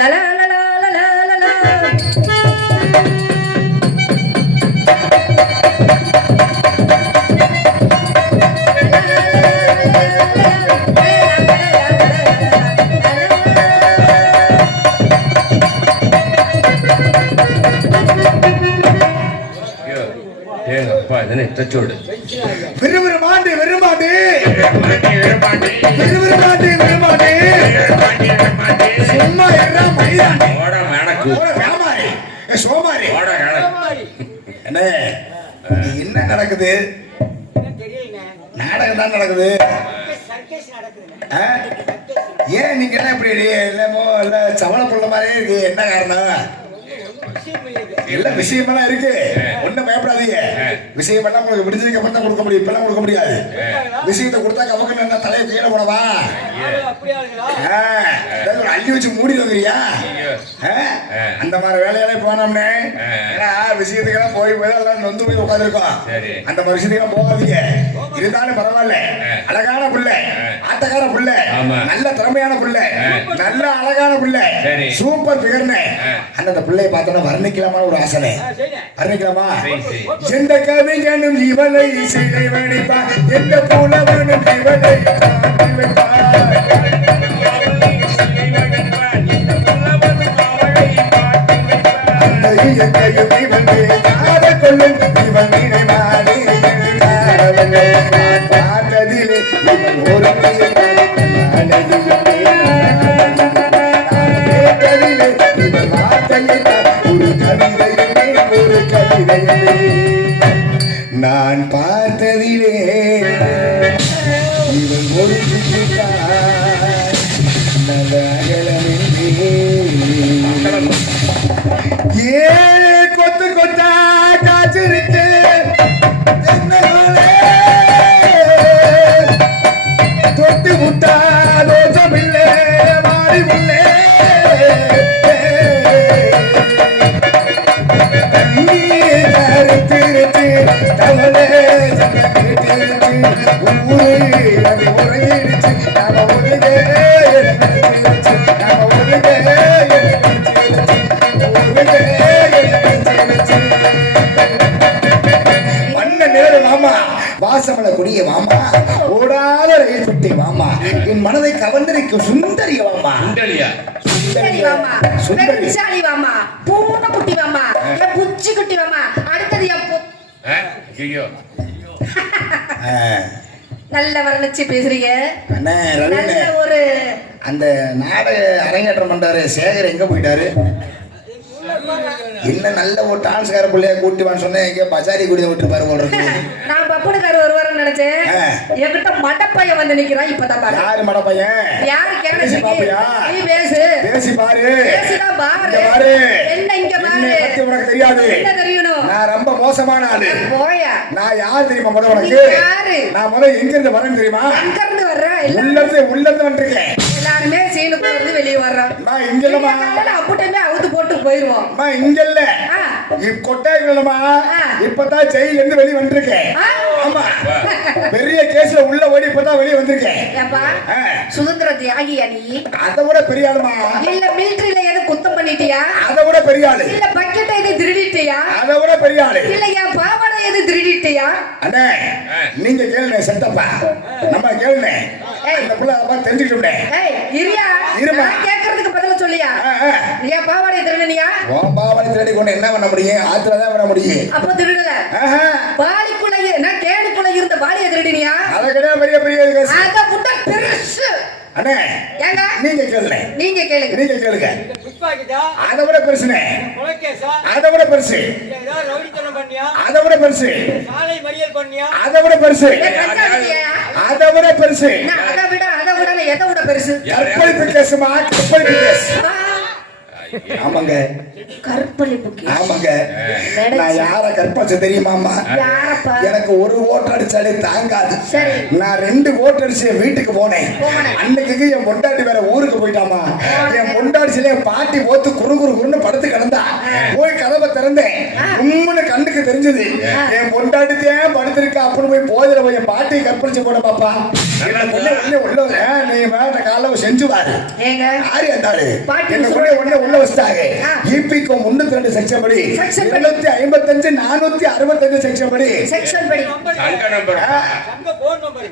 லலா லலா லலா லலா. தச்சோடு விரும்புமாண்டு விரும்பாண்டு விரும்புமாண்டு விரும்பாண்டு சும்மா எல்லாம் மயிலாண்டி வேமாரி சோமாரி என்ன என்ன நடக்குது? நாடகம் தான் நடக்குது. ஏன் நீங்க என்ன இப்படி இல்லமோ இல்ல சவள புள்ள மாதிரியே இருக்கு? என்ன காரணம்? எல்லா விஷயமெல்லாம் இருக்கு, ஒண்ணும் பயப்படாதீங்க. விஷயம் எல்லாம் உங்களுக்கு விடுதலைக்கு அப்புறம் தான் கொடுக்க முடியும், இப்பெல்லாம் கொடுக்க முடியாது. விஷயத்தை கொடுத்தா கவக்கணும், என்ன தலையை கீழே போடவா? அள்ளி வச்சு மூடி வைக்கிறியா? அந்த மாதிரி வேலையெல்லாம் இப்ப வேணாம்னே. ஏன்னா விஷயத்துக்கெல்லாம் போய் போய் எல்லாம் நொந்து போய் உட்காந்துருக்கோம். அந்த மாதிரி விஷயத்துக்கெல்லாம் போகாதீங்க. இருந்தாலும் பரவாயில்ல, அழகான பிள்ளை, ஆட்டக்கார பிள்ளை, நல்ல திறமையான பிள்ளை, நல்ல அழகான பிள்ளை, சூப்பர் பிகர்னு அந்த பிள்ளையை பார்த்தோன்னா வர்ணிக்கலாமா? ஒரு ஆசனை வர்ணிக்கலாமா? எந்த கவிஞனும் இவளை சிலை வடிப்பான், எந்த புலவனும் இவளை பார்த்ததிலே ஒரு நான் பார்த்ததிலே இவன் ஒரு ஏழு கொத்து கொத்தா காய்ச்சிருக்கு தொட்டு முட்டா தோசமில்லை மாறி உள்ளே வாசமல குடிய வாமா, ஓடாத ரயில் பெட்டி வாமா, என் மனதை கவர்ந்திருக்கும் சுந்தரி வாமா. சுந்தரி வாமா, சுந்தரி வாமா, பூனை குட்டி வாமா, புச்சி குட்டி வாமா. அடுத்தது எப்போ நல்ல வரலட்சி பேசுறீங்க. நல்ல ஒரு அந்த நாடக அரங்கேற்றம் பண்றாரு சேகர், எங்க போயிட்டாரு? என்ன நல்ல ஒரு டான்ஸ்கார பிள்ளைய கூட்டிவான்னு சொன்னேன், எங்க பஜாரி குடிய விட்டு பாரு. நான் பப்புனுக்கார வருவாருன்னு நினைச்சேன், என்கிட்ட மடப்பையன் வந்து நிக்கிறான். இப்பதான் பாரு. யாரு மடப்பையன்? யாரு கேரளா பாப்பியா? நீ பேசு, பேசி பாரு, பேசிதான் பாரு. என்ன இங்க பாரு, உனக்கு தெரியாது. என்ன தெரியணும்? நான் ரொம்ப மோசமான ஆளு. போயா, நான் யார் தெரியுமா? முதல்ல உனக்கு நான் முதல்ல எங்க இருந்து வரேன்னு தெரியுமா? எங்க இருந்து வர்றேன்? உள்ளது வந்துருக்கேன். எல்லாருமே சீனுக்குள்ள இருந்து வெளியே வர்றோம். நான் இங்க இல்லமா, அப்படியே அவுத்து போட்டு போயிருவோம். இங்க இல்ல, கொட்டாய்மா இப்பதான் ஜெயில இருந்து வெளியே வந்திருக்கேன். ஆமா, பெரிய கேஸ்ல உள்ள ஓடி இப்பதான் வெளியே வந்திருக்கேன். சுதந்திர தியாகியா நீ? அதை விட பெரிய ஆளுமா? இல்ல மிலிட்டரியில எது குத்தம் பண்ணிட்டியா? அதை விட பெரிய ஆளு. இல்ல பக்கெட்டை எது திருடிட்டியா? அதை விட பெரிய ஆளு. இல்ல என் பாவாடை எது திருடிட்டியா? அண்ணே நீங்க கேளுங்க, செட்டப்பா நம்ம கேளுங்க. இந்த புள்ள அப்பா தெரிஞ்சுக்கிட்டோம்டே. ஏய் இரியா, இருமா, கேக்குறதுக்கு பதில சொல்லியா? என் பாவாடை திருடினியா? உன் பாவாடை திருடி கொண்டு என்ன பண்ண முடியும்? ஆத்துல தான் பண்ண முடியும். அப்ப திருடல. பாலிக்குள்ள நான் கேடுக்குள்ள இருந்த பாலியை திருடினியா? அத கிடையாது, பெரிய பெரிய கேஸ். அத புட்ட பெருசு. அண்ணே ஏங்க நீங்க கேளுங்க, நீங்க கேளுங்க, நீங்க கேளுங்க. அத விட பெருசுனே. அத விட பெருசு. ஏதாவது ரவுடித்தனம் பண்ணியா? அத விட பெருசு. சாலை மறியல் பண்ணியா? அத விட பெருசு. அத விட பெருசு. அத விட எதை விட பெருசு? கற்பழிப்பு கேஸ்மா, கற்பழிப்பு கேஸ். ஆமாங்க, கற்பழிப்பு கேஸ். ஆமாங்க, நான் யார கற்பழிச்ச தெரியுமாமா? எனக்கு ஒரு ஓட்டு அடிச்சாலே தாங்காது. நான் 2 ஓட்டு அடிச்சு வீட்டுக்கு போனேன். அன்னைக்கு என் பொண்டாட்டி வேற ஊருக்கு போயிட்டாமா. என் பொண்டாட்டி பொண்டாடிச்சில பாட்டி போத்து குறுன்னு படுத்து கிடந்தா போய் கதவை திறந்தேன் உம்முன்னு கண்ணுக்கு தெரிஞ்சது என் பொண்டாட்டித்தேன் படுத்திருக்கா அப்படின்னு போய் போதில போய் என் பாட்டியை கற்பழிச்சு போட பாப்பா உள்ள நீ மேல காலைல செஞ்சுவாரு யாரு இருந்தாரு என்ன உள்ள வச்சிட்டாங்க ஈபிக்கு 32 செக்ஷன் படி 755 465 செக்ஷன் படி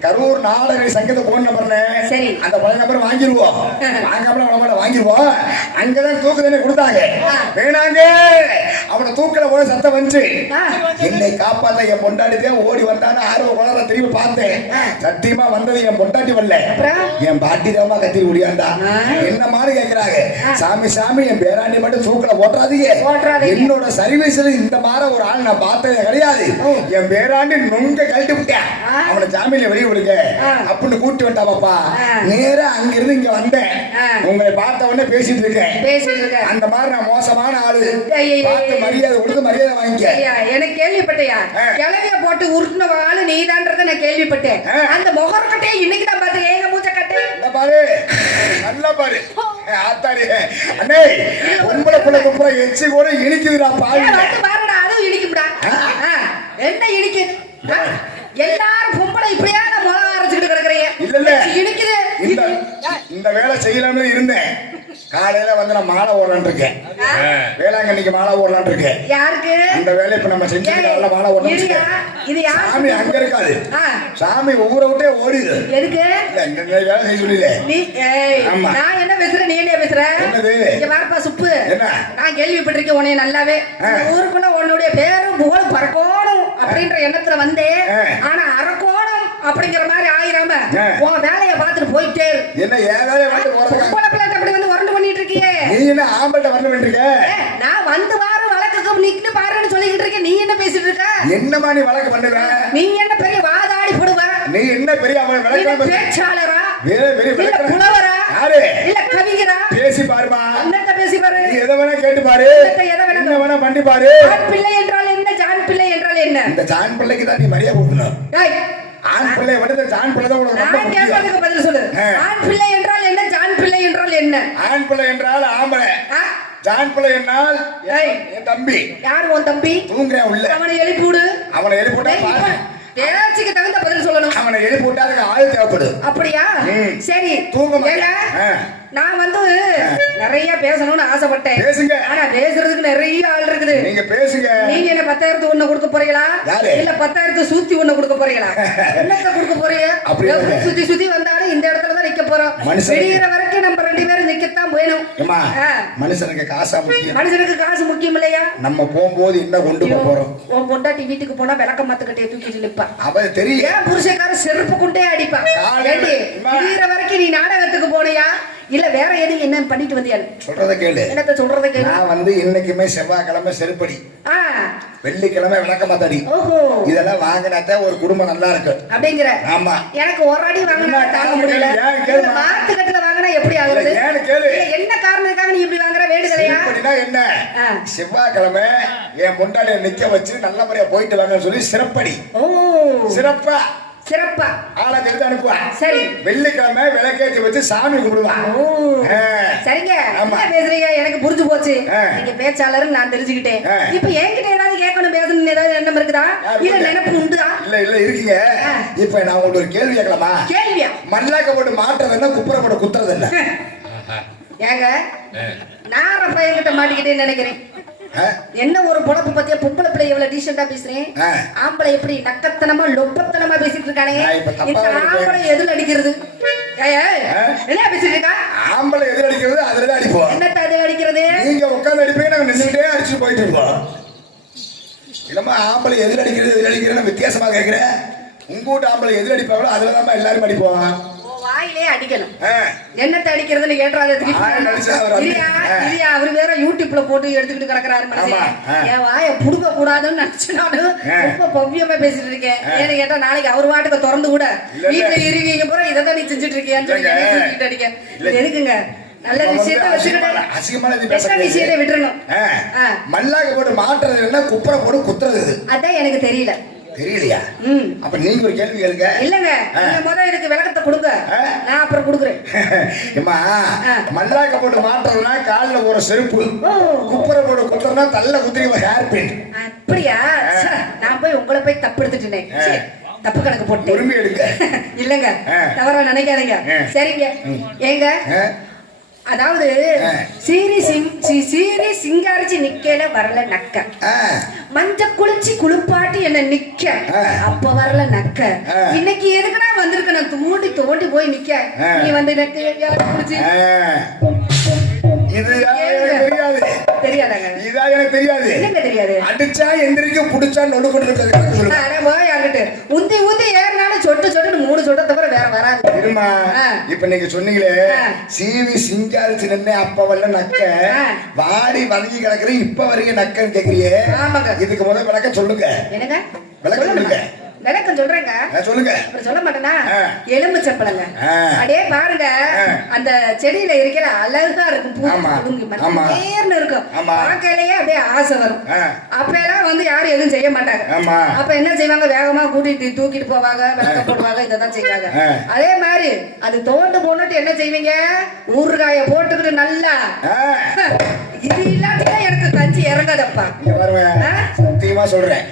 கரூர் நாளரை சங்கீத போன் நம்பர்னு அந்த பழைய நம்பர் வாங்கிடுவோம் வாங்கிடுவோம் அங்கதான் தூக்கு தானே கொடுத்தாங்க வேணாங்க அவனை தூக்கல போல சத்தம் வந்து என்னை காப்பாத்த என் பொண்டாட்டிதான் ஓடி வந்தான்னு ஆர்வ குளர திரும்பி பார்த்தேன் சத்தியமா வந்தது என் பொண்டாட்டி வரல என் பாட்டி தான் கத்திரி முடியாண்டா என்ன மாதிரி கேட்கிறாங்க சாமி சாமி என் பேராண்டி மட்டும் தூக்கல போட்டுறாதீங்க என்னோட சர்வீஸ்ல இந்த மாதிரி ஒரு ஆள் நான் பார்த்ததே கிடையாது என் பேராண்டி நொங்க கழட்டி விட்டேன் அவனை ஜாமீன்ல வெளியே விடுங்க அப்படின்னு கூட்டி விட்டா பாப்பா நேரா அங்கிருந்து இங்க வந்தேன் உங்களை பார்த்த உடனே பேசிட்டு இருக்கேன் அந்த மாதிரி நான் மோசமான ஆளு பார்த்து மரியாதை கொடுத்து மரியாதை வாங்கிக்க எனக்கு கேள்விப்பட்டியா கிளவிய போட்டு உருட்டுன ஆளு நீதான்றத நான் கேள்விப்பட்டேன் அந்த முகரக்கட்டையை இன்னைக்கு தான் பார்த்தேன் ஏங்க மூச்ச கட்டை பாரு நல்லா பாரு ஆத்தாடி அண்ணே பொம்பளை பிள்ளை குப்புற எச்சி கூட இனிக்குதுடா பாரு பாருடா அதுவும் இனிக்கும்டா என்ன இனிக்குது எல்லாரும் பொம்பளை இப்படியா மிளகா அரைச்சுக்கிட்டு கிடக்குறீங்க இல்ல இனிக்குது இந்த வேலை செய்யலாம்னு இருந்தேன் காலையில வந்து நான் மாலை ஓடலான் இருக்கேன் வேளாங்கண்ணிக்கு மாலை ஓடலான் இருக்கேன் யாருக்கு இந்த வேலை இப்ப நம்ம செஞ்சு மாலை ஓடலாம் சாமி அங்க இருக்காது சாமி ஊரை விட்டே ஓடிது எதுக்கு வேலை செய்ய சொல்லல நான் என்ன பேசுறேன் நீ என்ன பேசுற இங்க வரப்பா சுப்பு நான் கேள்விப்பட்டிருக்கேன் உன்னை நல்லாவே ஊருக்குள்ள உன்னுடைய பேரும் புகழும் பறக்கோணும் அப்படின்ற எண்ணத்துல வந்தேன் ஆனா அறக்கோணும் அப்படிங்கிற மாதிரி ஆயிராம உன் வேலையை பார்த்துட்டு போயிட்டே என்ன ஏன் வேலையை பார்த்து போறதுக்கு அப்படி வந்து வரண்டு பண்ணிட்டு இருக்கியே நீ என்ன ஆம்பளை வரண்டு பண்ணிருக்க நான் வந்து வாரம் வழக்குக்கு நின்னு பாருன்னு சொல்லிக்கிட்டு இருக்கேன் நீ என்ன பேசிட்டு இருக்க என்னமா நீ வழக்கு பண்ணுவ நீ என்ன பெரிய வாதாடி போடுவ நீ என்ன பெரிய வழக்கு பேச்சாளரா இல்ல புலவரா யாரு இல்ல கவிஞரா பேசி பாருமா என்னத்த பேசி பாரு நீ எதை வேணா கேட்டு பாரு என்ன வேணா பண்ணி பாரு ஆண் பிள்ளை என்றால் என்ன ஜான் பிள்ளை என்றால் என்ன இந்த ஜான் பிள்ளைக்கு தான் நீ மரியாதை கொடுக்கணும் ஆண் பிள்ளை விட ஜான் பிள்ளை தான் உனக்கு ரொம்ப முக்கியம் பதில் சொல்லு ஆண் பிள்ளை என்றால் என்ன ஜான் பிள்ளை என்றால் என்ன ஆண் பிள்ளை என்றால் ஆம்பளை ஜான் பிள்ளை என்றால் என் தம்பி யார் உன் தம்பி தூங்குறேன் உள்ள அவனை எழுப்பிவிடு அவனை எழுப்பிவிட்டா பேச்சுக்கு தகுந்த பதில் சொல்லணும் அவனை எழுப்பிவிட்டா அதுக்கு ஆள் தேவைப்படும் அப்படியா சரி தூங்க நான் வந்து நிறைய பேசணும்னு ஆசைப்பட்டேன் பேசுங்க ஆனா பேசுறதுக்கு நிறைய ஆள் இருக்குது நீங்க பேசுங்க நீங்க என்ன 10,000 ஒண்ணு கொடுக்க போறீங்களா இல்ல 10,000 சுத்தி ஒண்ணு கொடுக்க போறீங்களா என்னத்த கொடுக்க போறீங்க சுத்தி சுத்தி வந்தாலும் இந்த இடத்துல தான் நிக்க போறோம் வெளியிற வரைக்கும் நம்ம 2 பேரும் நிக்கத்தான் வேணும் மனுஷனுக்கு காசா முக்கியம் மனுஷனுக்கு காசு முக்கியம் இல்லையா நம்ம போகும்போது என்ன கொண்டு போறோம் உன் பொண்டாட்டி வீட்டுக்கு போனா விளக்க மாத்துக்கிட்டே தூக்கிட்டு நிப்பா அவ தெரியும் புருஷக்காரன் செருப்பு கொண்டே அடிப்பா வெளியிற வரைக்கும் நீ நாடகத்துக்கு போனியா இல்ல வேற எதுவும் என்ன பண்ணிட்டு வந்தியாரு சொல்றத கேளு என்னத்த சொல்றத கேளு நான் வந்து இன்னைக்குமே செவ்வாய்க்கிழமை செருப்படி வெள்ளிக்கிழமை விளக்கமாத்தடி இதெல்லாம் வாங்கினாத்தே ஒரு குடும்பம் நல்லா இருக்கு அப்படிங்கிற ஆமா எனக்கு ஒரு அடி வாங்கினா தாங்க முடியல மாத்து கட்டுல வாங்கினா எப்படி ஆகுறது என்ன காரணத்துக்காக நீ இப்படி வாங்குற வேடுகளையா அப்படின்னா என்ன செவ்வாய்க்கிழமை என் முன்னாடி நிக்க வச்சு நல்ல முறையா போயிட்டு வாங்கன்னு சொல்லி சிறப்படி சிறப்பா சிறப்பா ஆளை எடுத்து அனுப்புவா சரி வெள்ளிக்கிழமை விளக்கேற்றி வச்சு சாமி கும்பிடுவா சரிங்க என்ன பேசுறீங்க எனக்கு புரிஞ்சு போச்சு நீங்க பேச்சாளர் நான் தெரிஞ்சுக்கிட்டேன் இப்ப என்கிட்ட ஏதாவது கேட்கணும் பேசணும் ஏதாவது எண்ணம் இருக்குதா இல்ல நினைப்பு உண்டுதா இல்ல இருக்குங்க இப்ப நான் உங்களுக்கு ஒரு கேள்வி கேட்கலாமா கேள்வியா மல்லாக்க போட்டு மாட்டுறது என்ன குப்புற போட்டு குத்துறது என்ன ஏங்க நான் பையன்கிட்ட மாட்டிக்கிட்டேன்னு நினைக்கிறேன் என்ன ஒரு பொழப்பு பத்தியா பொம்பளை பிள்ளை எவ்வளவு டீசெண்டா பேசுறேன் ஆம்பளை எப்படி நக்கத்தனமா லொப்பத்தனமா பேசிட்டு இருக்கானே இந்த ஆம்பளை எதுல அடிக்கிறது என்ன பேசிட்டு இருக்கா ஆம்பளை எதுல அடிக்கிறது அதுல அடிப்போம் என்னத்த அதுல அடிக்கிறது நீங்க உட்கார்ந்து அடிப்பீங்க நாங்க நின்னுட்டே அடிச்சு போயிட்டு இருக்கோம் இல்லம்மா ஆம்பளை எதுல அடிக்கிறது வித்தியாசமா கேக்குறேன் உங்க வீட்டு ஆம்பளை எதுல அடிப்பாங்களோ அதுலதான் எல்லாரும் அடிப்போம் வாயிலே அடிக்கணும் என்னத்தை அடிக்கிறதுன்னு கேட்டுறாரு அவரு வேற யூடியூப்ல போட்டு எடுத்துக்கிட்டு கிடக்குறாரு மனுஷன் என் வாயை புடுக்க கூடாதுன்னு நினைச்சு நானு ரொம்ப பவ்யமா பேசிட்டு இருக்கேன் ஏன்னு கேட்டா நாளைக்கு அவர் வாட்டுக்கு திறந்து கூட வீட்டுல இருவீங்க போற இதைதான் நீ செஞ்சுட்டு இருக்கியான்னு சொல்லி அடிக்க எதுக்குங்க நல்ல விஷயத்த வச்சுக்கிட்டு விஷயத்தை விட்டுறணும் மல்லாக்க போட்டு மாட்டுறது என்ன குப்புற போட்டு குத்துறது அதான் எனக்கு தெரியல தெரியலையா? அப்ப நீங்க ஒரு கேள்வி கேளுங்க. இல்லங்க, நீங்க முதல்ல இதுக்கு விளக்கத்தை கொடுங்க, நான் அப்புறம் கொடுக்குறேன். ஏமா மல்லாக்க போட்டு மாட்டுறதுனா காலில் ஒரு செருப்பு, குப்புரை போட்டு குத்துறதுனா தள்ள குத்துறி ஹேர் பின். அப்படியா? நான் போய் உங்களை போய் தப்பு எடுத்துட்டேன். தப்பு கணக்கு போட்டு உரிமை எடுங்க. இல்லங்க, தவறா நினைக்காதீங்க. சரிங்க. ஏங்க, அதாவது சீரி சிங்காரிச்சு நிக்கல வரல நக்க, மஞ்ச குளிச்சு குளிப்பாட்டி என்ன நிக்க அப்ப வரல நக்க. இன்னைக்கு எதுக்குன்னா வந்திருக்க நான் தோண்டி தோண்டி போய் நிக்க, நீ வந்து நக்கு குளிச்சு இது தெரியாது. தெரியாதாங்க? இதா எனக்கு தெரியாது. என்னங்க தெரியாது? அடிச்சா எந்திரிக்க புடிச்சா நொடுக்கிட்டு இருக்கிறது சொல்லுங்க. அங்கிட்டு உந்தி உந்தி ஏறினாலும் சொட்டு சொட்டு 3 சொட்ட தவிர வேற வராது. இருமா, இப்ப நீங்க சொன்னீங்களே சீவி சிங்காரிச்சு நின்ன அப்ப வரல நக்க, வாடி வதங்கி கிடக்குற இப்ப வரைக்கும் நக்கன்னு கேக்குறியே. இதுக்கு முதல் விளக்கம் சொல்லுங்க. என்னங்க விளக்கம் சொல்லுங்க. விளக்கம் சொல்றேங்க. சொல்லுங்க. அப்புறம் சொல்ல மாட்டேனா? எலும்பு சப்பளங்க. அப்படியே பாருங்க, அந்த செடியில இருக்கிற அழகா இருக்கும், பூ நேர்னு இருக்கும், பார்க்கலையே அப்படியே ஆசை வரும். அப்ப எல்லாம் வந்து யாரும் எதுவும் செய்ய மாட்டாங்க. அப்ப என்ன செய்வாங்க, வேகமா கூட்டிட்டு தூக்கிட்டு போவாங்க, விளக்க போடுவாங்க, இதான் செய்வாங்க. அதே மாதிரி அது தோண்டு போட்டு என்ன செய்வீங்க, ஊறுகாய போட்டுக்கிட்டு நல்லா இது இல்லாட்டினா எனக்கு கஞ்சி இறங்காதப்பா. சத்தியமா சொல்றேன்,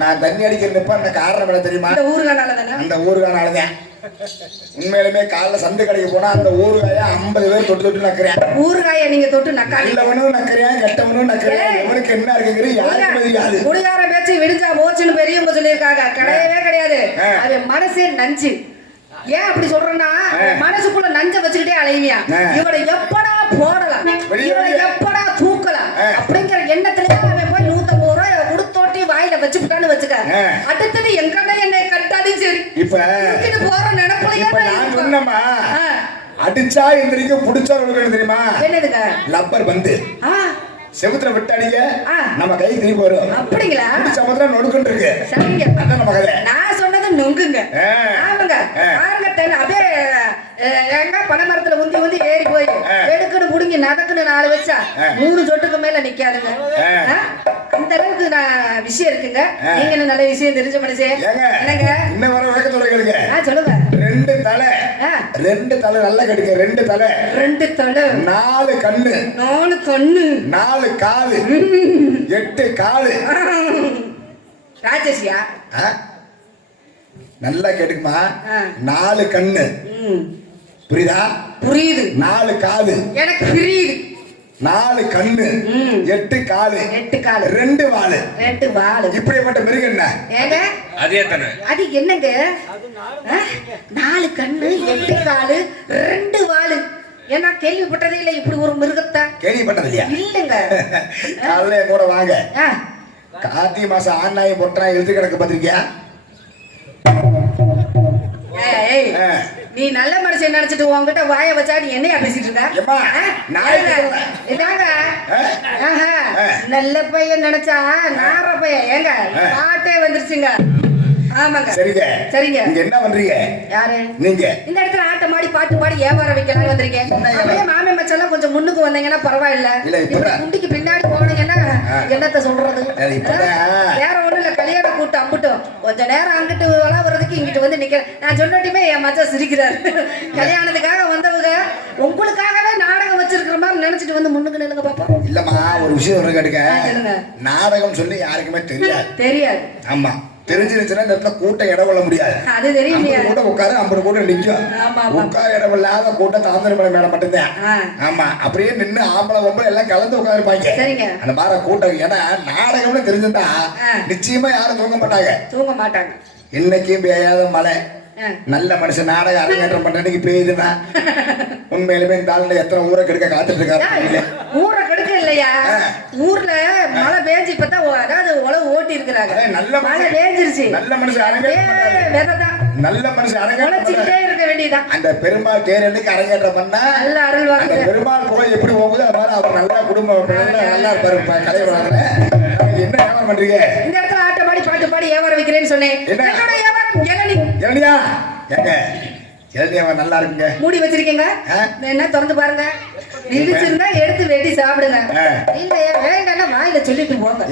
நான் தண்ணி அடிக்கிறப்ப அந்த காரணம் என்ன தெரியுமா? அந்த ஊறுகானால தானே. அந்த ஊறுகானாலதான் உண்மையிலுமே காலைல சந்தை கடைக்கு போனா அந்த ஊறுகாய 50 பேர் தொட்டு தொட்டு நக்கிறேன். ஊறுகாய நீங்க தொட்டு நல்லவனும் நக்கிறேன், கெட்டவனும் நக்கிறேன். எவனுக்கு என்ன இருக்குங்கிறது யாருக்கும் தெரியாது. குடிகார பேச்சு விடிஞ்சா போச்சுன்னு பெரியவங்க சொல்லியிருக்காங்க. கிடையவே கிடையாது. அது மனசே நஞ்சு. ஏன் அப்படி சொல்றேன்னா, மனசுக்குள்ள நஞ்ச வச்சுக்கிட்டே அலைவியா, இவனை எப்படா போடலாம், இவனை எப்படா தூக்கலாம் அப்படிங்கிற எண்ணத்துல அவன் போய் 150 ரூபாய் கொடுத்தோட்டி வாயில வச்சுட்டான்னு வச்சுக்க, அடுத்தது எங்கடா என்னை கட்டாலும் சரி இப்ப போற நினைப்பலையே அடிச்சா எந்திரிக்க புடிச்சா தெரியுமா? என்னதுங்க? லப்பர் பந்து செவுத்துல விட்டாடிங்க நம்ம கை திருப்பி வரும். அப்படிங்களா? சமுத்திரம் நொடுக்குன்னு இருக்கு. சரிங்க, அதான் நம்ம கதை. நான் சொன்னது நொங்குங்க. ஆமாங்க, பாருங்க அப்படியே எங்க பனை மரத்துல உந்தி உந்தி ஏறி போய் எடுக்குன்னு புடுங்கி நதக்குன்னு 4 வச்சா 3 சொட்டுக்கு மேல நிக்காதுங்க. அந்த அளவுக்கு நான் விஷயம் இருக்குங்க. நீங்க என்ன நல்ல விஷயம் தெரிஞ்ச மனுஷன். என்னங்க இன்னும் வர வழக்க சொல்லுங்க. சொல்லுங்க. 2 தலை நல்லா கடிக்க, 2 தலை 4 கண்ணு 4 காலு 8 காலு. ராஜேஷியா நல்லா கேட்டுக்குமா? 4 கண்ணு புரியுதா? புரியுது. 4 காலு எனக்கு புரியுது. 4 கண்ணு 8 காலு 2 வாலு இப்படிப்பட்ட மிருகம் என்ன? அதே தானே. அது என்னங்க? 4 கண்ணு 8 காலு 2 வாலு. ஏன்னா கேள்விப்பட்டதே இல்ல இப்படி ஒரு மிருகத்தை. கேள்விப்பட்டது இல்லையா? இல்லங்க. காலையில கூட வாங்க, கார்த்திகை மாசம் ஆண்ணாயை பொட்டா எழுத்து கிடக்கு பாத்திருக்கியா? நீ நல்ல மனுஷன் நினைச்சிட்டு உங்ககிட்ட வாய வச்சா நீ என்னையா பேசிட்டு இருக்க? நல்ல பையன் நினைச்சா நார பையன். ஏங்க பாட்டே வந்துருச்சுங்க. ஆமாங்க. சரிங்க சரிங்க. நீங்க என்ன பண்றீங்க? யாரு நீங்க? இந்த இடத்துல ஆட்ட மாடி பாட்டு பாடி வியாபாரம் வைக்கலாம் வந்திருக்கேன். அப்படியே மாமே மச்செல்லாம் கொஞ்சம் முன்னுக்கு வந்தீங்கன்னா பரவாயில்ல. குண்டிக்கு பின்னாடி போனீங்கன்னா என்னத்த சொல்றது? வேற ஒண்ணும் இல்ல, கல்யாண கூட்டம் அம்பிட்டோம். கொஞ்ச நேரம் அங்கிட்டு வளர்றதுக்கு இங்கிட்டு வந்து நிக்க. நான் சொன்னட்டுமே என் மச்சம் சிரிக்கிறாரு. கல்யாணத்துக்காக வந்தவங்க உங்களுக்காகவே நாடகம் வச்சிருக்கிற மாதிரி நினைச்சிட்டு வந்து முன்னுக்கு நில்லுங்க பாப்போம். இல்லம்மா, ஒரு விஷயம் கேட்டுக்க. நாடகம் சொல்லி யாருக்குமே தெரியாது. ஆமா, தெரிஞ்சிருச்சுன்னா இந்த இடத்துல கூட்டம் இடம் கொள்ள முடியாது. அது தெரியும். கூட்டம் உட்காரு 50 கூட்டம் நிற்கும். உட்கார இடம் இல்லாத கூட்டம் தாந்திரமலை மேல மட்டும்தான். ஆமா, அப்படியே நின்று ஆம்பளை பொம்பளை எல்லாம் கலந்து உட்காந்துருப்பாங்க. அந்த மாதிரி கூட்டம். ஏன்னா நாடகம்னு தெரிஞ்சிருந்தா நிச்சயமா யாரும் தூங்க மாட்டாங்க. இன்னைக்கும் பெய்யாத மழை, நல்ல மனுஷன் நாடகம் அரங்கேற்றம் பண்றதுக்கு பெய்யுதுன்னா உண்மையிலுமே இந்த ஆளுல எத்தனை ஊரை கெடுக்க காத்துட்டு இருக்காரு. ஊரை கெடுக்க இல்லையா, ஊர்ல மழை பேஞ்சு இப்பதான் அதாவது உழவு ஓட்டி இருக்கிறாங்க. நல்ல மழை பேஞ்சிருச்சு. நல்ல மனுஷன் அரங்கேற்றம் நல்ல மனுஷன் அரங்கேற்றம் இருக்க வேண்டியதான். அந்த பெருமாள் தேர் அன்னைக்கு அரங்கேற்றம் பண்ணா நல்ல அருள். அந்த பெருமாள் புகழ் எப்படி போகுது அது மாதிரி அவர் நல்ல குடும்பம் நல்லா இருப்பாரு. கலை வளர்ற என்ன வியாபாரம் பண்றீங்க? இந்த இடத்துல ஆட்ட பாடி பாட்டு பாடி வியாபாரம் வைக்கிறேன்னு சொன்னேன். என்னோட வியாபாரம் இளநியா. ஏங்க இளநியா நல்லா இருக்குங்க. மூடி வச்சிருக்கீங்க, என்ன திறந்து பாருங்க. இடிச்சிருந்தா எடுத்து வெட்டி சாப்பிடுங்க. இல்லையா வேண்டாம்னா வாயில சொல்லிட்டு போங்க,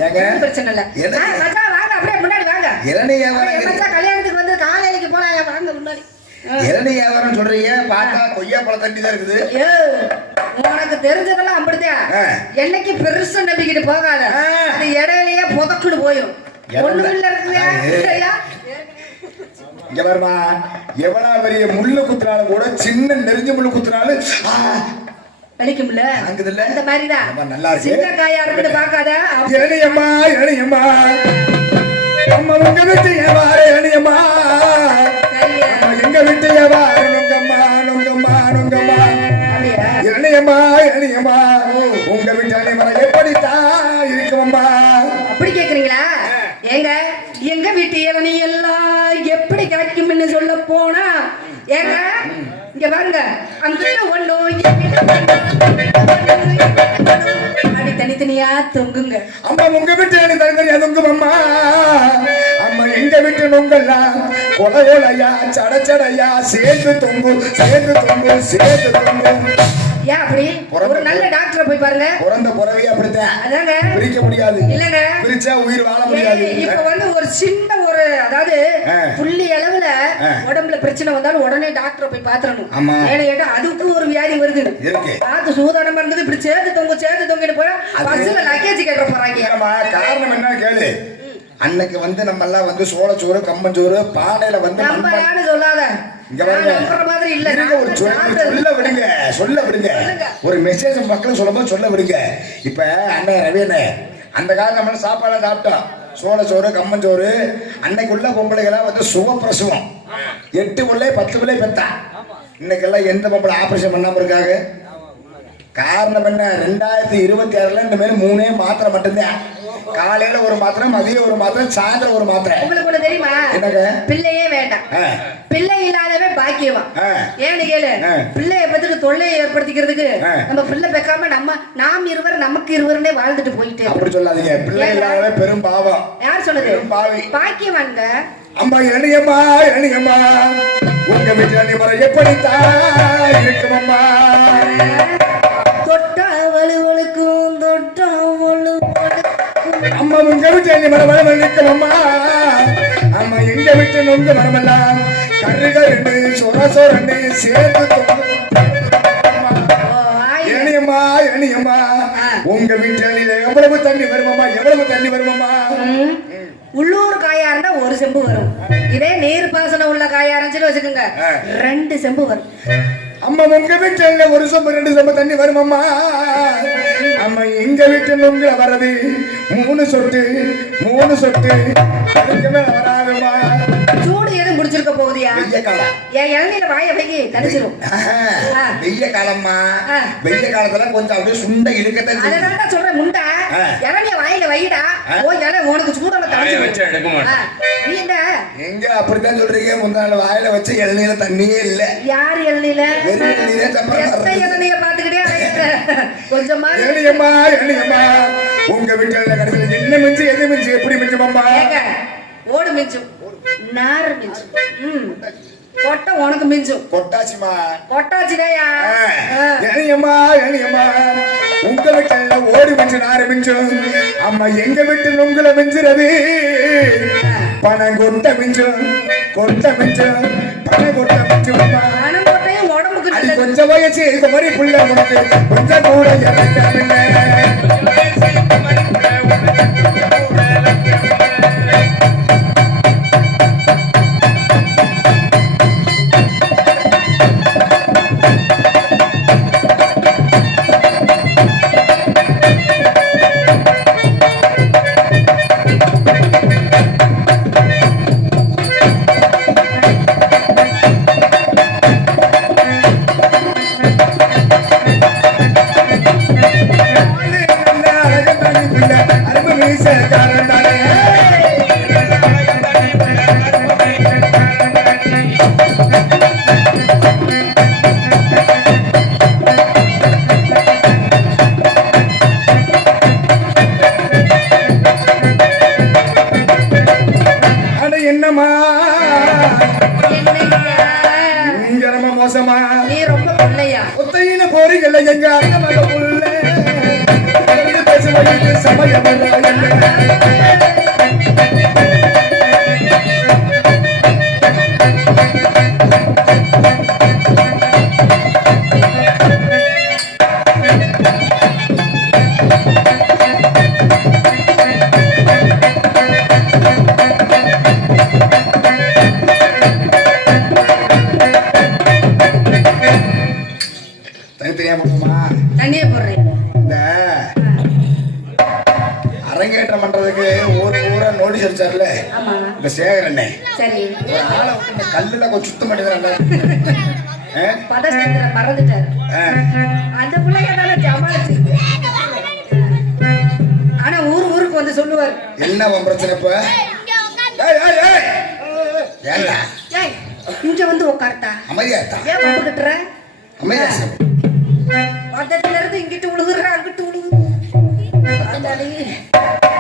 பிரச்சனை இல்ல. வாங்க அப்படியே முன்னாடி வாங்க. இளநீ வியாபாரம் கல்யாணத்துக்கு வந்து காலையிக்கு போலாம் வாங்க முன்னாடி இளநீ வியாபாரம் சொல்றீங்க பார்த்தா கொய்யா பழம் தண்ணி தான் இருக்குது. உனக்கு தெரிஞ்சதெல்லாம் அப்படித்தான். என்னைக்கு பெருசா நம்பிக்கிட்டு போகாத, அது இடையிலேயே புதக்குன்னு போயும். ஒண்ணுமில்ல இருக்குயா. இங்க வருமா, எவ்வளவு பெரிய முள்ளு குத்துனாலும் கூட சின்ன நெறிஞ்ச முள்ளு குத்துனாலும் வலிக்கும்ல, அந்த மாதிரிதான் நல்லா இருக்கு. சின்ன காயா இருந்து பாக்காத. இளநியம்மா இளநியம்மா அம்மா உங்க வீட்டு ஏவாரு இளநியம்மா, எங்க வீட்டு ஏவாரு நுங்கம்மா நுங்கம்மா நுங்கம்மா இளநியம்மா இளநியம்மா உங்க வீட்டு அணிமரம் எப்படித்தான் இருக்குமம்மா. அப்படி கேக்குறீங்களா? ஏங்க எங்க வீட்டு இளநீ எல்லாம் எப்படி கிடைக்கும்னு சொல்ல போனா, ஏங்க இங்க பாருங்க, அங்க ஒண்ணும் அப்படி தனித்தனியா தொங்குங்க. அம்மா உங்க வீட்டு அணி தனித்தனியா தொங்கும் அம்மா. அம்மா எங்க வீட்டு நொங்கெல்லாம் கொலை கொலையா சடச்சடையா சேர்ந்து தொங்கு சேர்ந்து தொங்கு சேர்ந்து தொங்கு. ஏன் அப்படி? ஒரு நல்ல டாக்டரை போய் பாருங்க. பிறந்த புறவே அப்படித்தான், அதாங்க பிரிக்க முடியாது. இல்லங்க பிரிச்சா உயிர் வாழ முடியாது. இப்ப வந்து ஒரு சின்ன ஒரு அதாவது புள்ளி அளவுல உடம்புல பிரச்சனை வந்தாலும் உடனே டாக்டரை போய் பாத்துறணும். ஏன்னா கேட்டா அதுக்கு ஒரு வியாதி வருது, பார்த்து சூதானமா இருந்தது. இப்படி சேர்த்து தொங்கிட்டு போய் பஸ்ல லக்கேஜ் கேட்க போறாங்க. காரணம் என்ன கேளு, அன்னைக்கு வந்து நம்ம எல்லாம் வந்து சோளச்சோறு கம்மஞ்சோறு பானையில வந்து சொல்லாத. சொல்ல விடுங்க ஒரு மெசேஜ் மக்கள் சொல்லும்போது சொல்ல விடுங்க. இப்ப அண்ணன் ரவியண்ணே அந்த காலம் நம்ம சாப்பாடு சாப்பிட்டோம், சோளச்சோறு கம்மஞ்சோறு. அன்னைக்குள்ள பொம்பளைகளாம் வந்து சுகப்பிரசவம் 8 பிள்ளை 10 பிள்ளை பெத்தா. இன்னைக்கெல்லாம் எந்த பொம்பளை ஆபரேஷன் பண்ணாம இருக்காங்க? காரணம் என்ன? 2026ல இந்த மாதிரி 3 மாத்திரை மட்டும்தான். காலையில ஒரு மாத்திரை, மதியம் ஒரு மாத்திரை, சாயந்தரம் ஒரு மாத்திரை. உங்களுக்கு ஒண்ணு தெரியுமா? என்னங்க? பிள்ளையே வேண்டாம், பிள்ளை இல்லாதவே பாக்கியமா. ஏன்னு கேளு, பிள்ளைய பத்திட்டு தொல்லையை ஏற்படுத்திக்கிறதுக்கு நம்ம பிள்ளை பெக்காம நாம் இருவர் நமக்கு இருவருன்னே வாழ்ந்துட்டு போயிட்டே. அப்படி சொல்லாதீங்க, பிள்ளை இல்லாதவே பெரும் பாவம். யார் சொன்னது? பாவி பாக்கியவாங்க. அம்மா இளநியம்மா இளநியம்மா உங்க வீட்டுல அணிமரம் எப்படித்தான் இருக்குமம்மா. தொட்டா வலுவலுக்கும் தொட்டா வலுவலுக்கும். அம்மா உங்க வீட்டு அணிமரம் வளவல் நிற்குமம்மா. அம்மா எங்க வீட்டு நொங்கு மரமெல்லாம் கருகருண்டு சொர சொரண்டு சேர்த்து இளநியம்மா இளநியம்மா உங்க வீட்டு அணியில எவ்வளவு தண்ணி வருமம்மா எவ்வளவு தண்ணி வருமம்மா. உள்ளூர் காயா இருந்தா 1 செம்பு வரும். இதே நீர் பாசனம் உள்ள காயா இருந்துச்சுன்னு வச்சுக்கோங்க 2 செம்பு வரும். அம்மா உங்க வீட்டுல 1 செம்பு 2 செம்பு தண்ணி வருமம்மா. அம்மா எங்க வீட்டு நொங்குல வர்றது 3 சொட்டு 3 சொட்டு அதுக்கு மேல வராதுமா. சூடு எதுவும் முடிச்சிருக்க போகுதியா? வெய்ய காலம். என் இளநீல வாய வைக்கி தனிச்சிரும். வெய்ய காலம்மா, வெய்ய காலத்துல கொஞ்சம் அப்படியே சுண்ட இழுக்கத்தான். அதனால சொல்றேன், முண்டை இளநீய வாயில வைடா. ஓ இள உனக்கு சூடால தனிச்சிரும். நீ என்ன எங்க அப்படித்தான் சொல்றீங்க? முந்தான வாயில வச்சு இளநீல தண்ணியே இல்ல. யார் இளநீல? வெறும் இளநீரே சப்பரம். இளநீய பாத்துக்கிட்டே கொஞ்சமா இளநியம்மா இளநியம்மா உங்க வீட்டுல கடைசியில என்ன மிஞ்சு எது மிஞ்சு எப்படி மிஞ்சுமம்மா? ஓடு மிஞ்சும், நார் மிஞ்சும், கொட்டை உனக்கு மிஞ்சும். கொட்டாச்சிமா கொட்டாச்சிதாயா? இளநியம்மா இளநியம்மா உங்க வீட்டுல ஓடி மிஞ்சு நாறு மிஞ்சும். அம்மா எங்க வீட்டு உங்களை மிஞ்சுறது பணம் கொட்ட மிஞ்சும் கொட்ட மிஞ்சும் பணம் கொட்ட மிஞ்சும். பணம் கொட்டையும் உடம்புக்கு அது கொஞ்சம் வயசு இந்த மாதிரி புள்ள உனக்கு கொஞ்சம் கூட மோசமா நீ ரொம்ப பிள்ளையா ஒத்தையில போறீங்கல்ல எங்க அண்ணன் மக புள்ள பேசுவது சமயம் நோட்டீஸ் அடிச்சார்ல ஆமா இந்த சேகர் அண்ணன் சரி ஆளை விட்டு இந்த கல்லுல கொஞ்சம் சுத்தம் பண்ணிக்கிறாங்க பதஸ்தர மறந்துட்டாரு அந்த பிள்ளையதால ஜமாச்சு ஆனா ஊருக்கு வந்து சொல்லுவார் என்ன பிரச்சனை இப்ப ஏண்டா ஏய் இங்க வந்து உட்கார்த்தா அமைதியா இருக்கா ஏன் வந்துட்டுற அமைதியா பதத்துல இருந்து இங்கிட்டு உழுகுற அங்கிட்டு உழுகு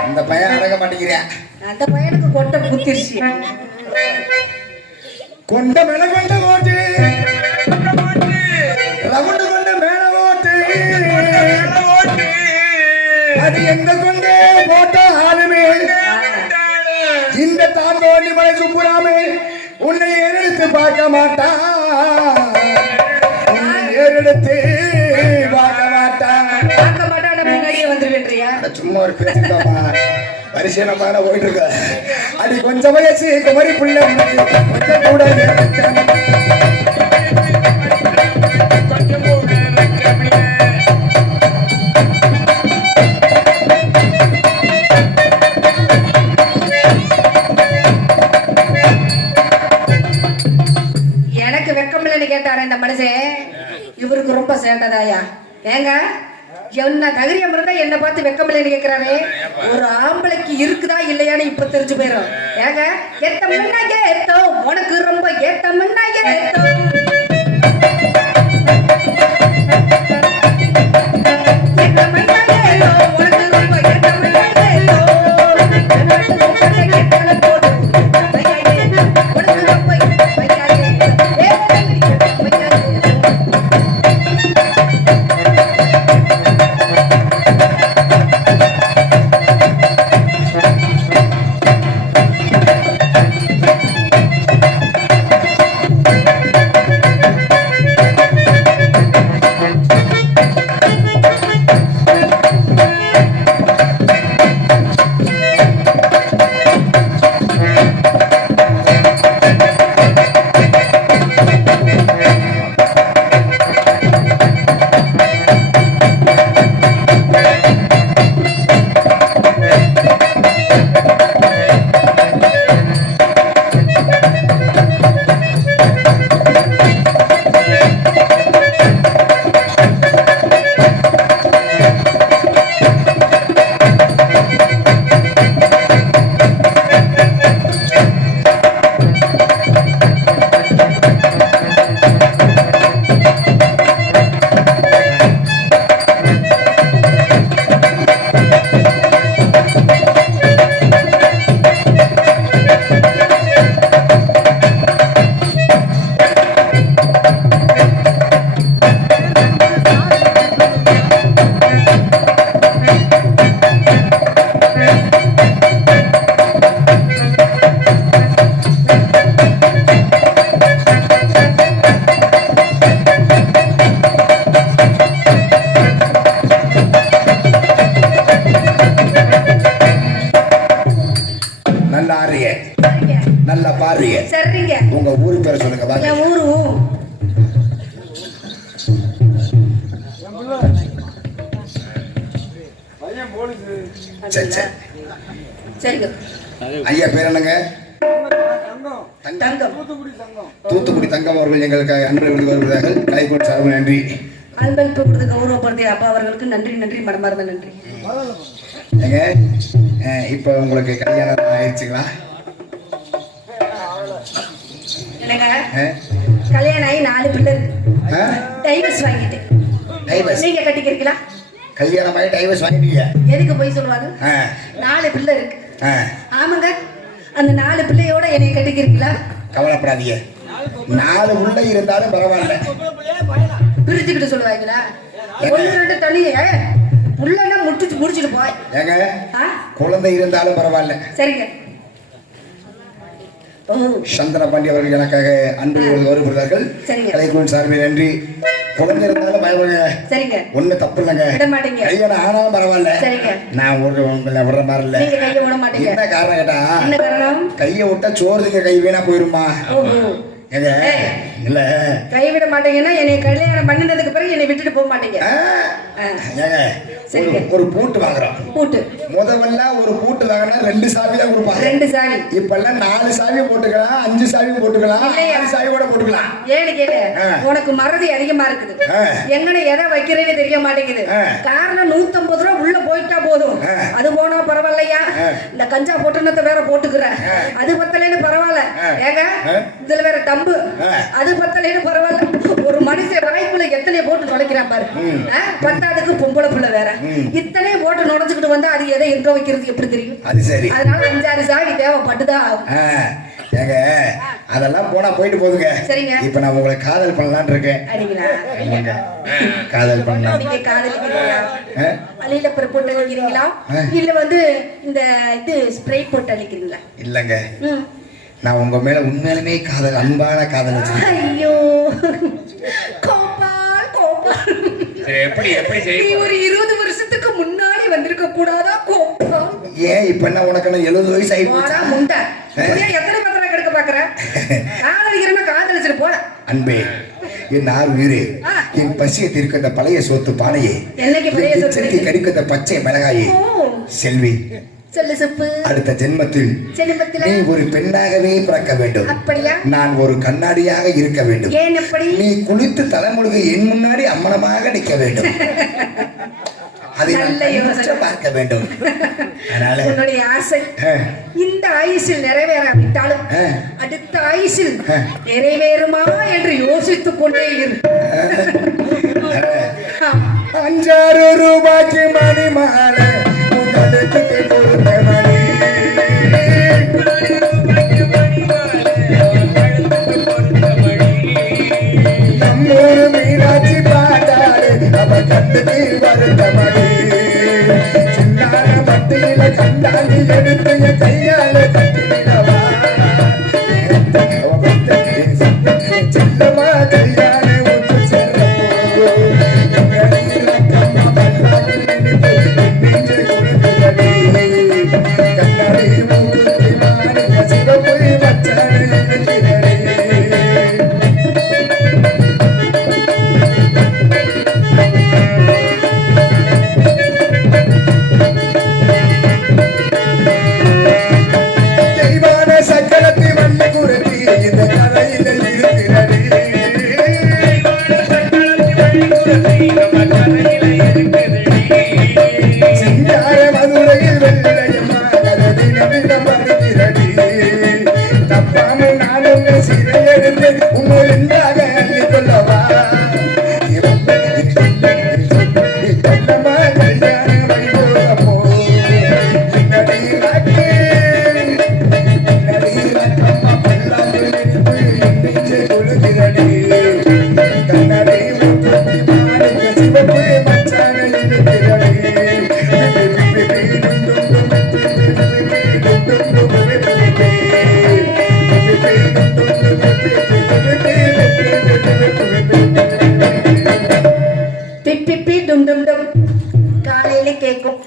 இந்த பையன் அடங்க மாட்டேங்கிறேன் அந்த பையனுக்கு கொட்டை குத்திருச்சு கொண்ட மேல கொண்ட ஓட்டு ரவுண்டு கொண்ட மேல ஓட்டு அது எங்க கொண்டே போட்ட ஆளுமே இந்த தாங்கோண்டி மலை சுப்புராமே உன்னை ஏறெடுத்து பார்க்க மாட்டான் உன்னை ஏறெடுத்து பார்க்க மாட்டான் முன்னாடியே வந்துருவேன்றியா சும்மா ஒரு பேச்சுதாமா பரிசீலமான போயிட்டு இருக்க அது கொஞ்சம் வயசு குமரி பிள்ளை கொஞ்சம் கூட எனக்கு வெக்கமில்லைன்னு கேட்டாரு இந்த மனுஷன் இவருக்கு ரொம்ப சேண்டதாயா ஏங்க என்ன தைரியம் இருந்தா என்ன பார்த்து வெக்கமில்லைன்னு கேட்கிறாரு ஒரு ஆம்பளைக்கு இருக்குதா இல்லையான்னு இப்ப தெரிஞ்சு போயிடும் ஏங்க ஏத்தம்னா ஏத்தம் உனக்கு ரொம்ப ஏத்தம்னா ஏத்தம் நல்லா பாருங்க சரிங்க உங்க ஊரு பேரை சொல்லுங்க பாருங்க என் ஊரு சரிங்க ஐயா பேர் என்னங்க தங்கம் தூத்துக்குடி தங்கம் அவர்கள் எங்களுக்கு அன்பை வருகிறார்கள் கைகோட் சார்பு நன்றி அன்பளிப்பு கொடுத்து கௌரவப்படுத்திய அப்பா அவர்களுக்கு நன்றி நன்றி மனமார்ந்த நன்றி ஏங்க இப்ப உங்களுக்கு கல்யாணம் ஆயிடுச்சுங்களா கல்யாணம் ஆகி 4 பிள்ளை இருக்கு டைவர்ஸ் வாங்கிட்டேன் நீங்க கட்டிக்கிறீங்களா கல்யாணம் ஆகி டைவர்ஸ் வாங்கிட்டீங்க எதுக்கு போய் சொல்லுவாங்க 4 பிள்ளை இருக்கு ஆமாங்க அந்த 4 பிள்ளையோட என்னைய கட்டிக்கிறீங்களா கவலைப்படாதீங்க 4 பிள்ளை இருந்தாலும் பரவாயில்ல பிரிச்சுக்கிட்டு சொல்லுவாங்களா 1-2 தனியே புள்ளனா முடிச்சுட்டு போய் ஏங்க குழந்தை இருந்தாலும் பரவாயில்ல சரிங்க சந்தன பாண்டி அவர்கள் எனக்காக அன்பு வருகிறார்கள் கலைக்குழு சார்பில் நன்றி குழந்தை இருந்தாலும் பயப்படுங்க சரிங்க ஒண்ணு தப்பு இல்லைங்க கையெல்லாம் ஆனாலும் பரவாயில்ல நான் உங்களை விடுற மாதிரி இல்ல என்ன காரணம் கேட்டா கையை விட்டா சோறுக்கு கை வீணா போயிருமா ஏங்க இல்ல கைவிட மாட்டீங்கன்னா என்னை கல்யாணம் பண்ணினதுக்கு பிறகு என்னை விட்டுட்டு போக மாட்டீங்க. ஏங்க ஒரு பூட்டு வாங்குறோம். பூட்டு முதல்ல ஒரு பூட்டு வாங்கினா 2 சாவி தான் கொடுப்பாங்க. 2 சாவி. இப்ப எல்லாம் 4 சாவி போட்டுக்கலாம், 5 சாவி போட்டுக்கலாம், 6 சாவி கூட போட்டுக்கலாம். ஏன்னு கேளு, உனக்கு மறதி அதிகமா இருக்குது. எங்கன எதை வைக்கிறேன்னு தெரிய மாட்டேங்குது. காரணம் 150 ரூபா உள்ள போயிட்டா போதும். அது போனா பரவாயில்லையா, இந்த கஞ்சா பொட்டணத்தை வேற போட்டுக்கிற அது பத்தலைன்னு பரவாயில்ல. ஏங்க இதுல வேற டம்பு அது பத்தலைன்னு பரவாயில்ல. ஒரு மனுஷன் வாய்ப்புல எத்தனை போட்டு நுழைக்கிறான் பாரு. பத்தாதுக்கு பொம்பளை பிள்ளை வேற இத்தனை போட்டு நுழைச்சுக்கிட்டு வந்தா அது எதை எங்க வைக்கிறது எப்படி தெரியும்? அது சரி. அதனால 5-6 சாவி தேவைப்பட்டுதான் ஆகும். ஏங்க அதெல்லாம் போனா போயிட்டு போகுதுங்க. சரிங்க. இப்ப நான் உங்களை காதல் பண்ணலாம்னு இருக்கேன். காதல் பண்ணலாம். நீங்க காதலிக்கிறீங்களா? அலியில போட்டு வைக்கிறீங்களா இல்ல வந்து இந்த இது ஸ்ப்ரே போட்டு அடிக்கிறீங்களா? இல்லங்க, நான் உங்க மேல உண்மையிலுமே காதல், அன்பான காதல் வச்சிருக்கேன். ஐயோ கோபால் கோபால், எப்படி எப்படி நீ ஒரு 20 வருஷத்துக்கு முன்னாடி வந்திருக்க கூடாதா கோபால்? ஏன் இப்ப என்ன உனக்கு 70 வயசு ஆகி போச்சா? முண்டை எத்தனை பத்திரா கெடுக்க பாக்குற? காதலிக்கிறேன்னா காதலிச்சிட்டு போட. அன்பே, என் ஆறு உயிரே, என் பசியை தீர்க்க இந்த பழைய சோத்து பானையே, என்னைக்கு பழைய சோத்து கடிக்க இந்த பச்சை மிளகாயே, செல்வி சொல்லு சுப்பு, அடுத்த ஜென்மத்தில் நீ ஒரு பெண்ணாகவே பிறக்க வேண்டும். அப்படியா? நான் ஒரு கண்ணாடியாக இருக்க வேண்டும். ஏன் அப்படி? நீ குளித்து தலைமுழுகி என் முன்னாடி அம்மனமாக நிற்க வேண்டும். அதை பார்க்க வேண்டும். உன்னுடைய ஆசை இந்த ஆயுசில் நிறைவேறாவிட்டாலும் அடுத்த ஆயுசில் நிறைவேறுமா என்று யோசித்துக் கொண்டே இரு. 5-6 ரூபாய்க்கு மணி மாலை உங்களுக்கு கொடுத்த மணி, நம்மூரு மீனாட்சி பாட்டாரு அவ கண்ணுக்கு வருத்த மணி, சின்னார மத்தியில கண்டாலி எடுத்து என் கையால கட்டினவா, செல்லமா கையால ஒன்று செல்ல காலையில கேட்கும்.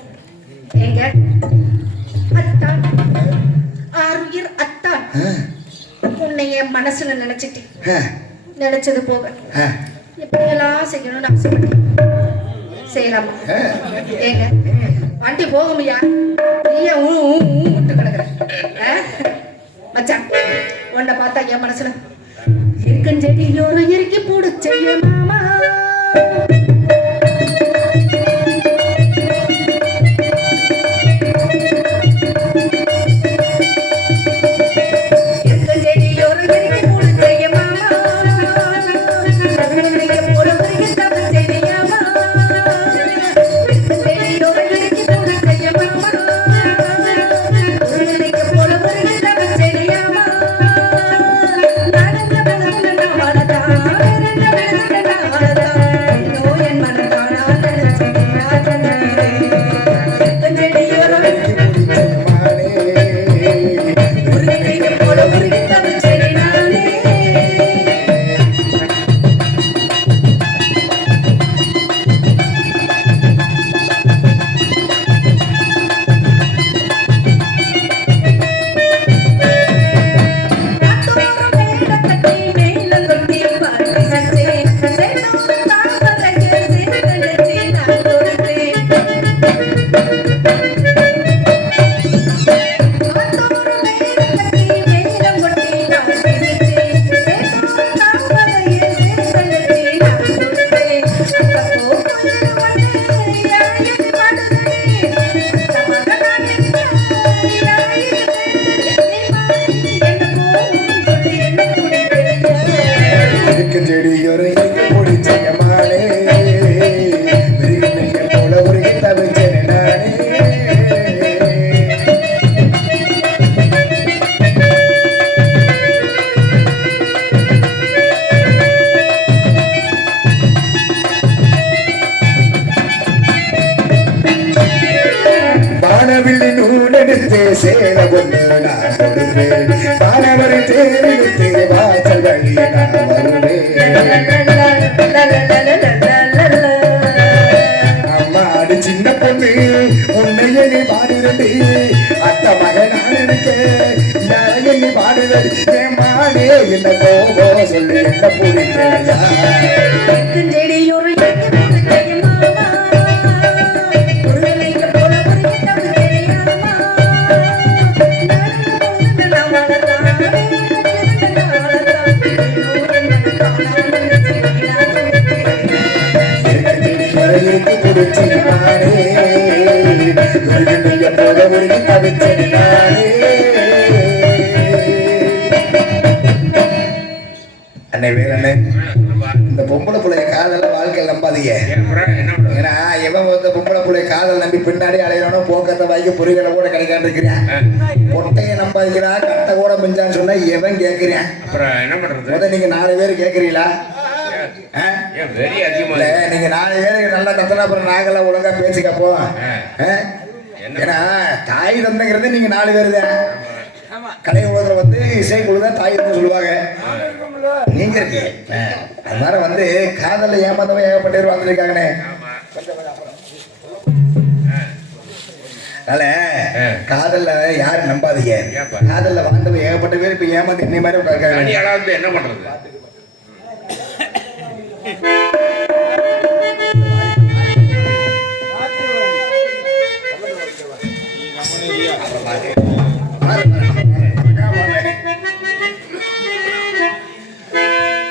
எங்க அத்தான் ஆறுயிர் அத்தான், உன்னை என் மனசுல நினைச்சிட்டேன். நினைச்சது போக எப்படியெல்லாம் செய்யணும்னு ஆசைப்பட்டேன். செய்யலாமா? ஏங்க வண்டி போகுமையா? நீயே விட்டு கிடக்குற மச்சான். உன்னை பார்த்தா என் மனசுல இருக்கும் செடியோர இறுக்கி போடு செய்ய மாமா. சேல கொண்டு நான் கொடுப்பேன் மாணவர் தேர்ந்தெடுத்து வாசல் வழி நான் வருவேன் அம்மாடு சின்ன பொண்ணு உன்னையே நீ பாடுறது அத்த மகன் நான் இருக்கேன் நீ பாடுறது என் மாடே என்ன போகோ சொல்லி என்ன பிடிக்கலையா அண்ணே வேற இந்த பொம்பளை பிள்ளைய காதல வாழ்க்கையில் நம்பாதீங்க ஏன்னா எவன் வந்து பொம்பளை பிள்ளைய காதல் நம்பி பின்னாடி அலையிறானோ போக்கத்தை வாங்கி பொறிகளை கூட கிடைக்காம இருக்கிறேன் பொட்டையை நம்பாதீங்களா கட்டை கூட மிஞ்சான்னு சொன்னா எவன் கேட்கிறேன் முதல் நீங்க 4 பேர் கேட்கறீங்களா நீங்க 4 பேருக்கு நல்லா கத்தனா அப்புறம் நாங்கெல்லாம் ஒழுங்கா பேசிக்கப்போ ஏன்னா தாய் தந்தைங்கிறது நீங்க 4 பேர் தான் கலை உலகத்துல வந்து இசை குழுதான் தாய் தந்தை சொல்லுவாங்க நீங்க இருக்கு அதனால வந்து காதல்ல ஏமாந்தவன் ஏகப்பட்ட பேர் வந்துருக்காங்கண்ணே அதனால காதல்ல யாரும் நம்பாதீங்க காதல்ல வாழ்ந்தவன் ஏகப்பட்ட பேர் இப்ப ஏமாந்து இன்னை மாதிரி உட்கார்க்காங்க என்ன பண்றது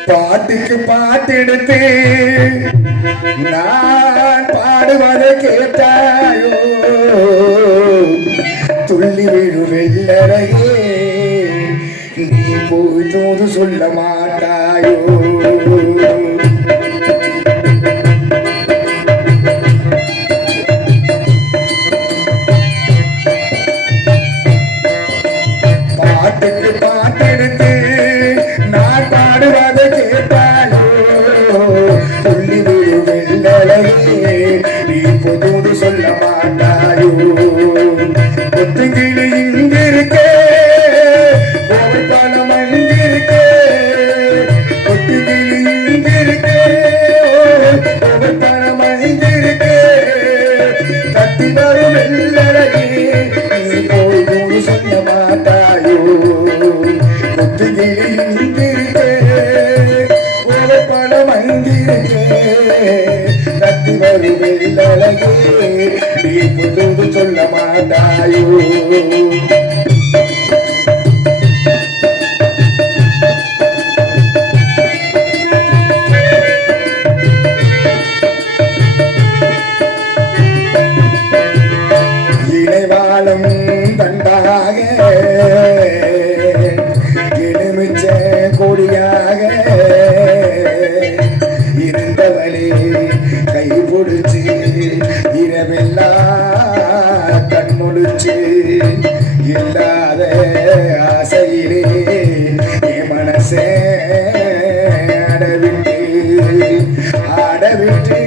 பாட்டுக்கு பாட்டு எடுத்து நான் பாடுவதை கேட்டாயோ துள்ளி விழு வெள்ளரையே நீ போய் தோது சொல்ல மாட்டாயோ பாட்டுக்கு பாட்டு எடுத்து நான் பாடுவதை கேட்டாயோ துள்ளி விழு வெள்ளரையே நீ பொது சொல்ல மாட்டாயோ ஒத்துங்கிளி இங்கிருக்கே கோவை பணம் அங்கிருக்கே ஒத்துங்கிளி இங்கிருக்கே கோவை பணம் அங்கிருக்கே தத்தி வரும் வெள்ளரையே நீ போது சொல்ல மாட்டாயோ ஒத்துங்கிளி இங்கிருக்கே கோவை பணம் அங்கிருக்கே தத்தி வரும் வெள்ளரையே நீ பொது சொல்ல மாட்டாயோ இணைவாளம் தண்டாக எலுமிச்ச கொடியாக இருந்தவளே கை பிடிச்சு இரவெல்லாம் கண்முடிச்சு இல்லாத ஆசையிலே என் மனசே அடவிட்டு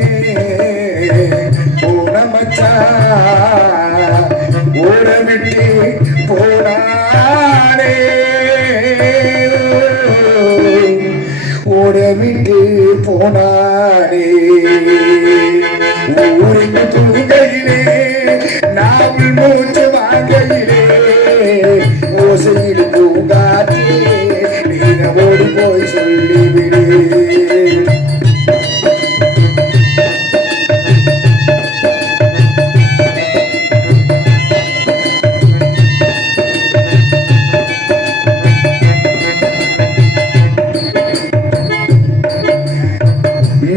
போன மச்சான் ஓடவிட்டு போனானே ஓடவிட்டு போனானே ஊரின் தூங்கையிலே நாவல் மூச்சு வாங்கையிலே ஓசையில் தூங்காற்றே நீனவோடு போய் சொல்லிவிடு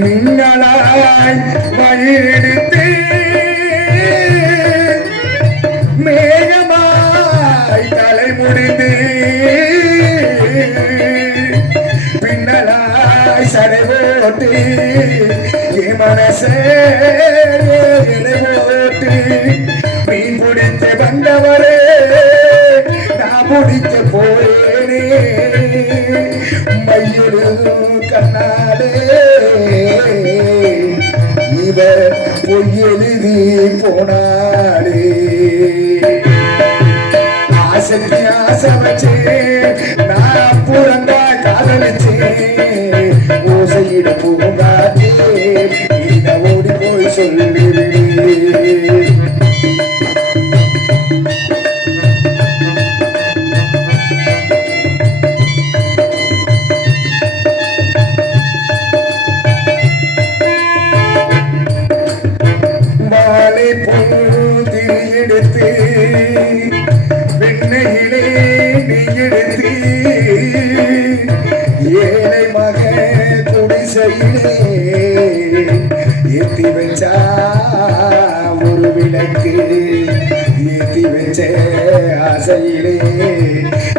மின்னலாய் வழியெடுத்து மேகமாய் தலை முடிந்து பின்னலாய் சடை போட்டு என் மனசே எடை போட்டு மீன் பிடித்து வந்தவரே நான் பிடிக்க போறேனே மயிறு கண்ணாலே இவர் பொய் எழுதி போனாலே ஆசைக்கு ஆசை வச்சு நான் புறந்தா காதலிச்சேன் ஓசையிட பூங்காத்தே இத ஓடி போய் சொல்லுறேன் எடுத்து வெண்ணையிலே நீ எடுத்து ஏழை மக குடிசையிலே ஏத்தி வச்சா ஒரு விளக்கு ஏத்தி வச்ச ஆசையிலே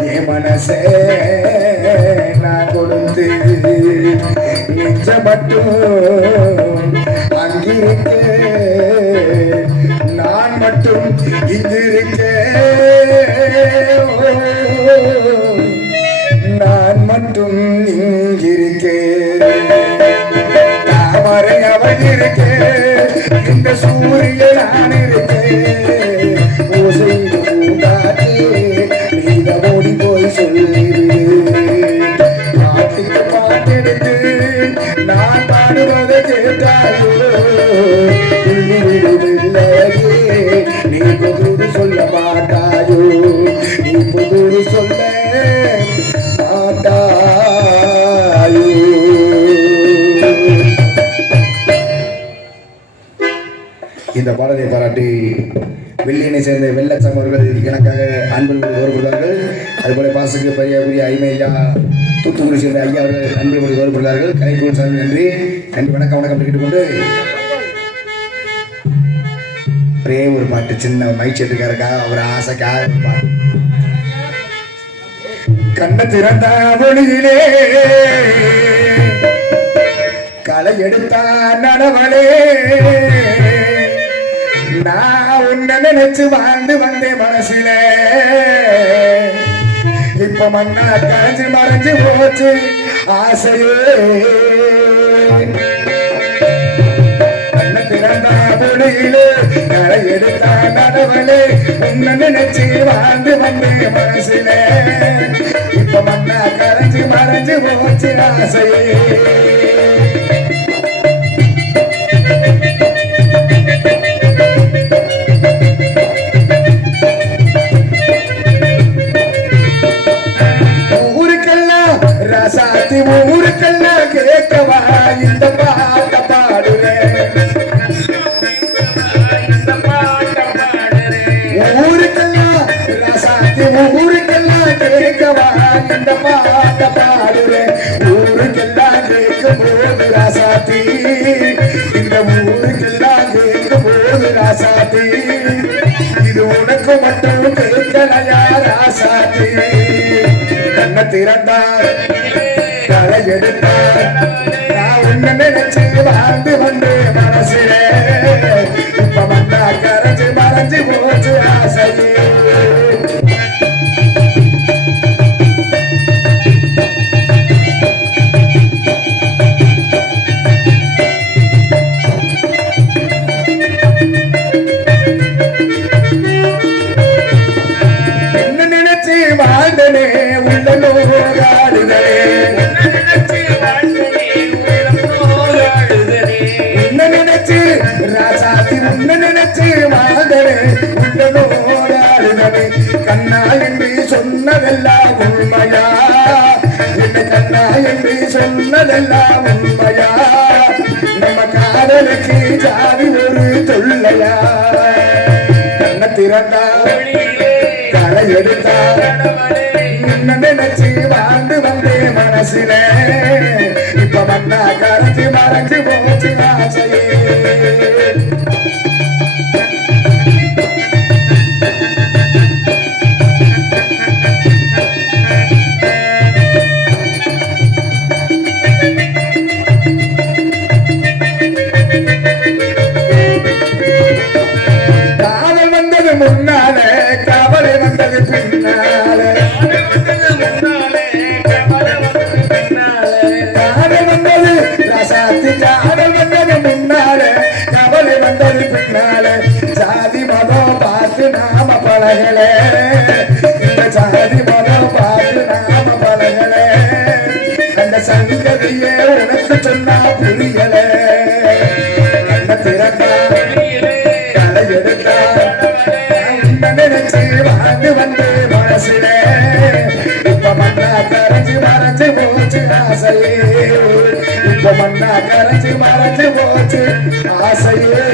என் மனசே நான் கொடுத்து நெஞ்ச மட்டும் அங்கிருக்க நான் மட்டும் இங்கிருக்கேன் நான் மட்டும் இங்கிருக்கேன் தாமரை அவள் இருக்கேன் இந்த சூரியன் நான் இருக்கேன் ஓசையில் பூங்காற்றே நீங்க ஓடி போய் சொல்லு பாட்டுக்கு பாட்டெடுத்து நான் பாடுவதை கேட்டாயோ நீ புது சொல்ல மாட்டாயோ நீ புது சொல்ல மாட்டாயோ இந்த பாடலை பாராட்டி வெள்ளியனை சேர்ந்த வெள்ளச்சம் அவர்கள் எனக்காக அன்பில் கோரப்படுவார்கள் அதுபோல பாசுக்கு பெரிய ஐமையா தூத்துக்குடி சேர்ந்த ஐயா அவர்கள் அன்பில் கோரப்படுகிறார்கள் கலைக்குழு சாமி நன்றி நன்றி வணக்கம் கேட்டுக்கொண்டு ஒரே ஒரு பாட்டு சின்ன மைச்சேட்டுக்காரக்கா அவர் ஆசைக்காக கண்ண திறந்த மொழியிலே களை எடுத்தா நடவளே நான் உன்னை நினைச்சு வாழ்ந்து வந்தேன் மனசுல இப்ப மண்ணா கரைஞ்சு மறைஞ்சு போச்சு ஆசையே களை எடுத்தா நடவலே உன்னை நினைச்சு வாழ்ந்து வந்தே மனசுல இப்ப மண்ணா கரைஞ்சு மறைஞ்சு போச்சு ஆசையே ஊருக்கெல்லாம் ரசாத்தி ஊருக்கெல்லாம் கேட்கவா இந்த பாட்ட பாடுவேன் ஊருக்கெல்லாம் கேட்கவா இந்த பாட்ட பாடுறேன் ஊருக்கெல்லாம் கேட்கும் போது ராசாத்தி இந்த ஊருக்கெல்லாம் கேட்கும் போது ராசாத்தி இது உனக்கு மட்டும் கேட்கலையா ராசாத்தி கண்ண திறந்தார் களை எடுத்தார் நான் உன்னை நினைச்சு வாழ்ந்து வந்தே மனசுல இப்ப வந்தா கரைஞ்சு மறைஞ்சு போச்சு ஆசையே கண்ணா என்று சொன்னதெல்லாம் உண்மையா என்ன கண்ணா என்று சொன்னதெல்லாம் உண்மையா நம்ம காதலுக்கு ஜாதி ஒரு தொல்லையா கண்ண திறந்தா களை எடுத்தா நினைச்சு வாழ்ந்து வந்தே மனசுல இப்ப வந்தா கரைஞ்சு மறைஞ்சு போச்சு ஆசையே முன்னாலே கவலை வந்தது பின்னாலே காதல் வந்தது ரசாத்தி காதல் வந்தது முன்னாலே கவலை வந்தது பின்னாலே ஜாதி மதம் பார்த்து நாம பழகலே இந்த இப்ப மண்ணா கரைச்சு மறைச்சு போச்சு ஆசையே